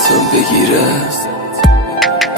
سرتون بگیرم،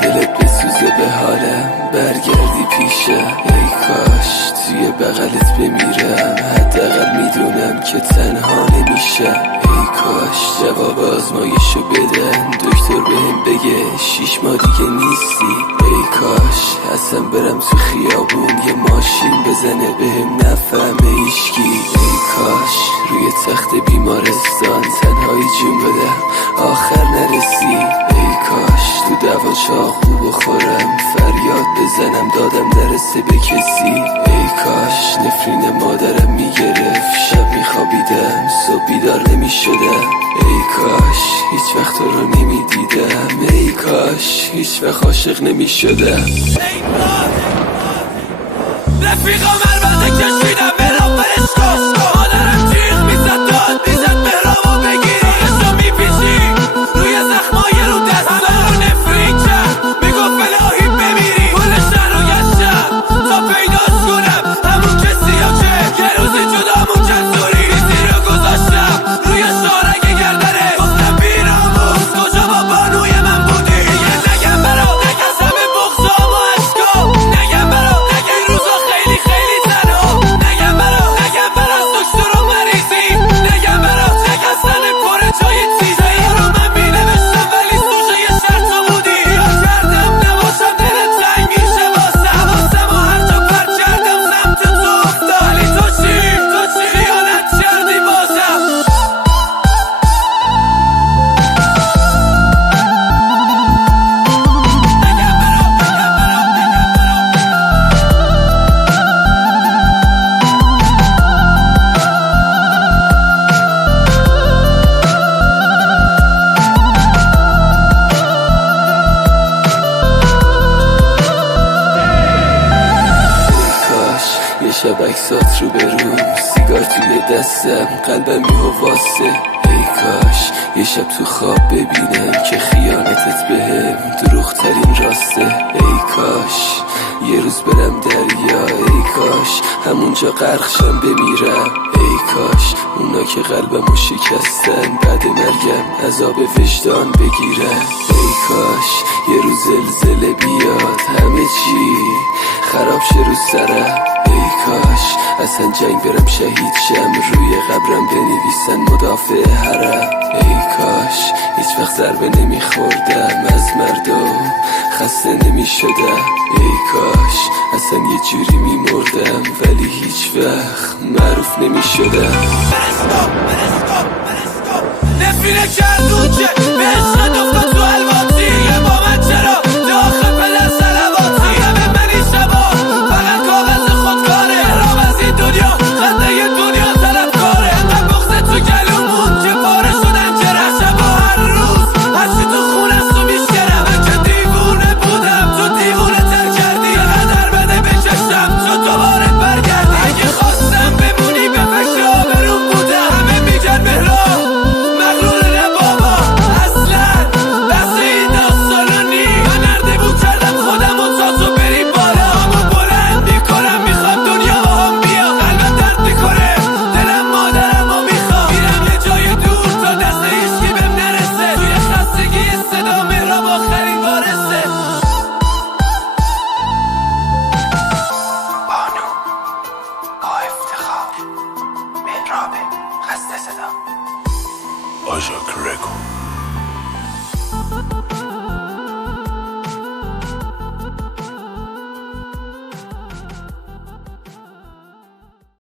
دلت بسوزه به حالم، برگردی پیشه. ای کاش توی بغلت بمیرم، حداقل میدونم که تنها نمیشم. ای کاش جواب آزمایشو بدن، دکتر بهم بگه 6 ماه دیگه نیستی. ای کاش اصلا برم تو خیابون یه ماشین بزنه بهم نفهمه هیچکی. ای کاش روی تخت بیمارستان تنهایی جون بدم آخر نرسی. ای کاش تو دوا چاقو بخورم، فریاد بزنم دادم نرسه به کسی. ای کاش نفرین مادرم میگرفت، شب میخوابیدم صبح بیدار نمیشدم. ای کاش هیچ وقت تو رو نمیدیدم، ای کاش هیچ وقت عاشق نمیشدم. رفیقا مربطه کشیدم برام برش کن، مادرم جیغ میزد داد میزد مهرابو بگیری. رویشو میپیچی روی زخمای رو دستم رو نفرین کرد، میگفت الهی بمیری. کل شهر رو گشتم تا پیداش کنم همون کسی ها که یه روزی جدامون کرد. زوری ریزی رو گذاشتم روی شارک گردنه، گفتم بیراموز کجا با بانوی من بودی. دیگه نگم برا نکسم بغضام و عشقام، نگم برا نگه روزا خیلی خیلی تنها، نگم برا نگم برا دکتر و مریضی، نگم برا شکستن پر جای چیزایی رو من مینوشتم ولی سوژه یه شرط تو بودی. یاد کردم نباشم دلت تنگ میشه واسم، واسم و هر جا پر کردم سمت تو افتاد. ولی تو چی خیانت کردی بازم. یه شب عکسات رو بروم، سیگار توی دستم قلبم واسه. ای کاش یه شب تو خواب ببینم که خیانتت بهم دروغ ترین راسته. ای کاش یه روز برم دریا، ای کاش همونجا غرقشم بمیرم. ای کاش اونا که قلبمو شکستن بعد مرگم عذاب وجدان بگیرن. ای کاش یه روز زلزله بیاد همه چی خراب شه رو سرم. ای کاش اصلا جنگ برم شهید شم، روی قبرم بنویسن مدافع حرم. ای کاش هیچ وقت ضربه نمیخوردم از مردم، خسته نمیشدم. ای کاش اصلا یه جوری میمردم ولی هیچ وقت معروف نمیشدم. نفرینه کرد اون که به عشقت افتاد تو الواتی، یه با من چرا داخل پلر سلواتی. همه منی شبا فقط کاغذ خودکاره، رام از این دنیا خنده یه دنیا طلب کاره. انقدر بغزه تو گلومون که پاره شدن جرح، شبا هر روز هرچی تو خونه است و میشکرم. من که دیوونه بودم تو دیوونه تر کردی، یه قدر بده بکشم تو دوباره برگردی. اگه خواستم بمونی به فکر آبروم بودم، همه میگن مهراب مغرور نبابا. اصلا بس این داستانو نی، من نردبون کردم خودم و تا تو بریم بالا. اما بلند میکنم میخوام دنیا هم بیا، قلبم درد میکنه دلم مادرم و میخوام. میرم یه جای دور تا دست هیچکی بهم نرسه، توی خستگی صدا مهراب آخرین وارثه. بانو با افتخار مهراب خسته صدا. آژاک رکورد.